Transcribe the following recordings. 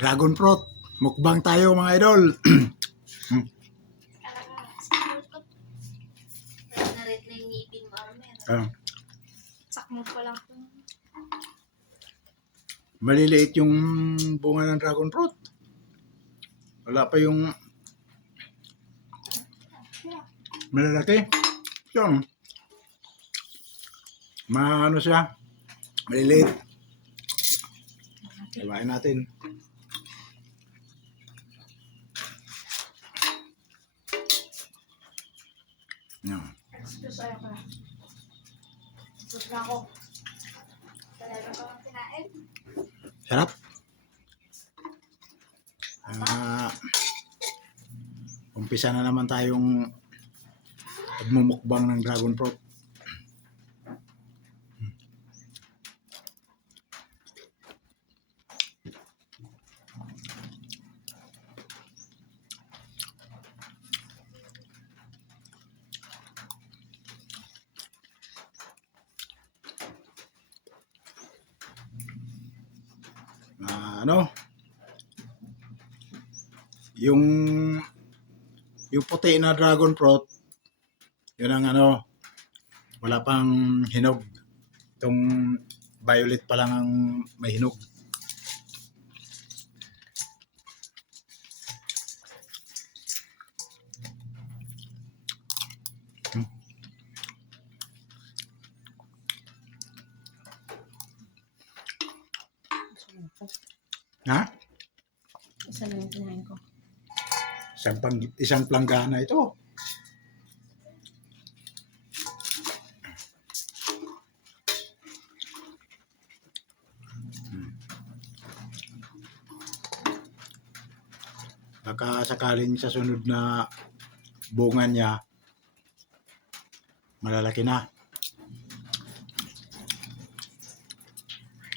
Dragon fruit. Mukbang tayo mga idol. Narit na yung ngipin mo, Armer. Sakmo pa lang po. Maliliit yung bunga ng dragon fruit. Wala pa yung malalaki. Yung maano siya. Maliliit. Ibahin natin. Yan. Excuse ayaw ko na. Excuse na ako. Talaga ko ang kinain. Sarap. Umpisa na naman tayong pagmumukbang ng dragon fruit. Yung puti na dragon fruit, yun ang wala pang hinog. Itong violet pa lang ang may hinog. Ha? Isa lang yung kinain ko. Isang planggana ito. Baka sakaling sa sunod na bunga niya, malalaki na.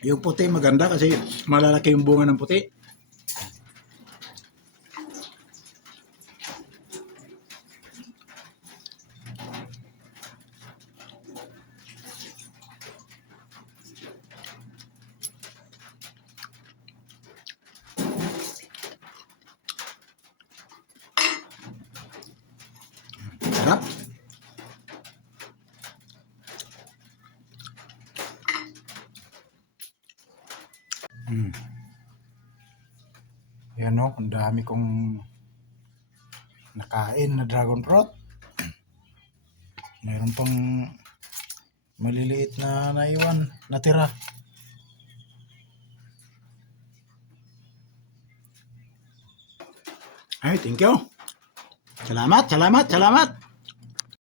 Yung puti maganda kasi malalaki yung bunga ng puti. Sarap. Yan o, ang dami kong nakain na dragon fruit. Mayroon pang maliliit na naiwan, natira. Ay, thank you. Salamat, salamat, salamat.